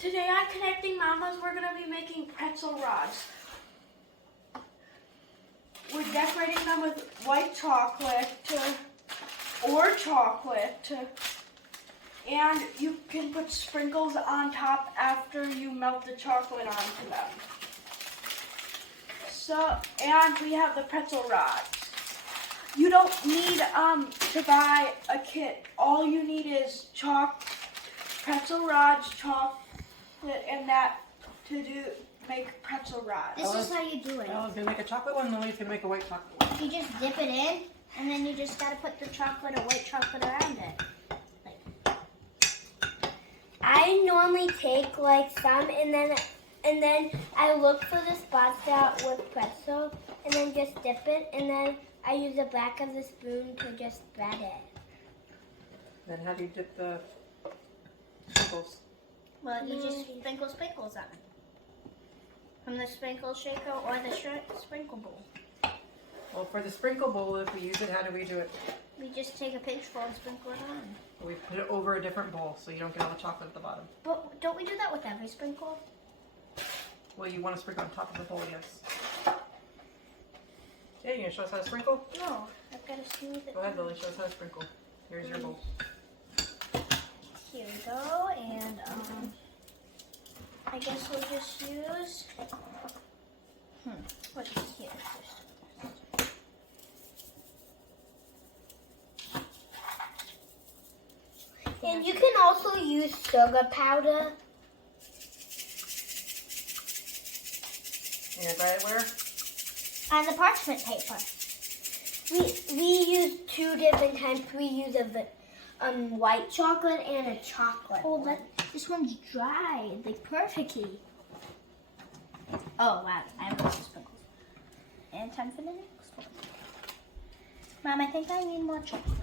Today on Connecting Mamas, we're going to be making pretzel rods. We're decorating them with white chocolate or chocolate. And you can put sprinkles on top after you melt the chocolate onto them. And we have the pretzel rods. You don't need to buy a kit. All you need is pretzel rods, chocolate, and that to make pretzel rods. This is how you do it. Ella's gonna make a chocolate one, Lily's gonna make a white chocolate one. You just dip it in, and then you just gotta put the chocolate or white chocolate around it. I normally take like some, and then I look for the spots that with pretzel, and then just dip it, and then I use the back of the spoon to just spread it. Then how do you dip the sprinkles? Well, you just sprinkle sprinkles on it. From the sprinkle shaker or the sprinkle bowl. Well, for the sprinkle bowl, if we use it, how do we do it? We just take a pinchful and sprinkle it on. We put it over a different bowl so you don't get all the chocolate at the bottom. But don't we do that with every sprinkle? Well, you want to sprinkle on top of the bowl, yes. Yeah, you gonna show us how to sprinkle? No, I've got to smooth it. Go ahead, Lily, show us how to sprinkle. Here's your bowl. Here we go, and I guess we'll just use, what is here first? And you can also use sugar powder. And dry it where? On the parchment paper. We use two different types. We use a white chocolate and a chocolate. Oh, this one's dry, like perfectly. Oh, wow, I have lots of sprinkles. And time for the next one. Mom, I think I need more chocolate.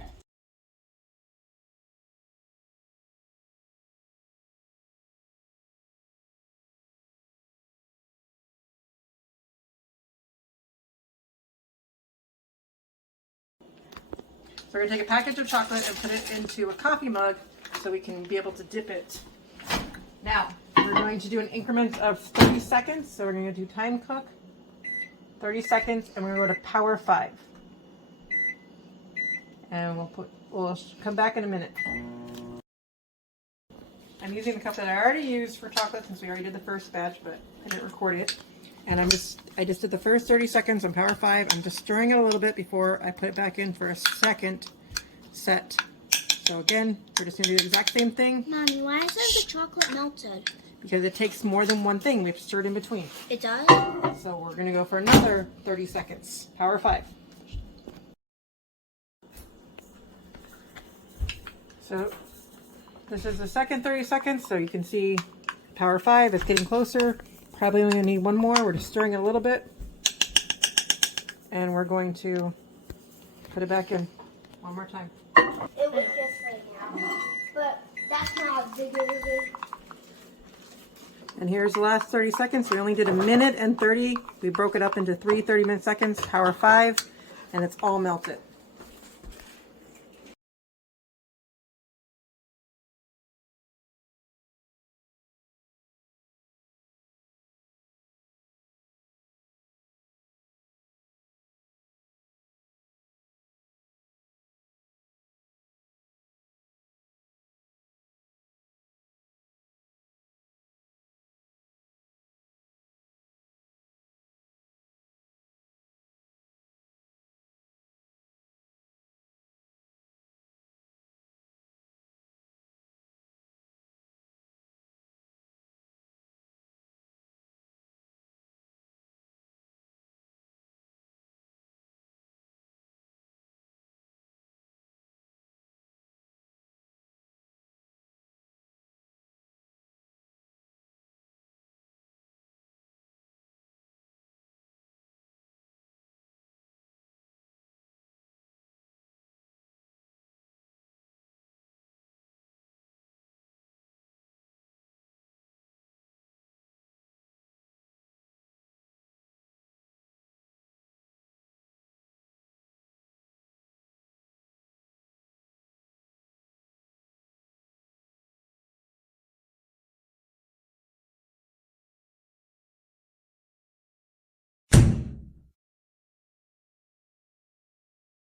So we're gonna take a package of chocolate and put it into a coffee mug so we can be able to dip it. Now, we're going to do an increment of 30 seconds. So we're gonna do time cook, 30 seconds, and we're gonna go to power 5. And we'll come back in a minute. I'm using the cup that I already used for chocolate since we already did the first batch, but I didn't record it. And I just did the first 30 seconds on power 5. I'm just stirring it a little bit before I put it back in for a second set. So again, we're just gonna do the exact same thing. Mommy, why isn't the chocolate melted? Because it takes more than one thing. We have to stir it in between. It does? So we're gonna go for another 30 seconds. Power 5. So this is the second 30 seconds. So you can see power 5 is getting closer. Probably only gonna need one more. We're just stirring it a little bit. And we're going to put it back in one more time. It was just right now, but that's not how big it is. And here's the last 30 seconds. We only did a minute and 30. We broke it up into 3 30-minute seconds, power 5, and it's all melted.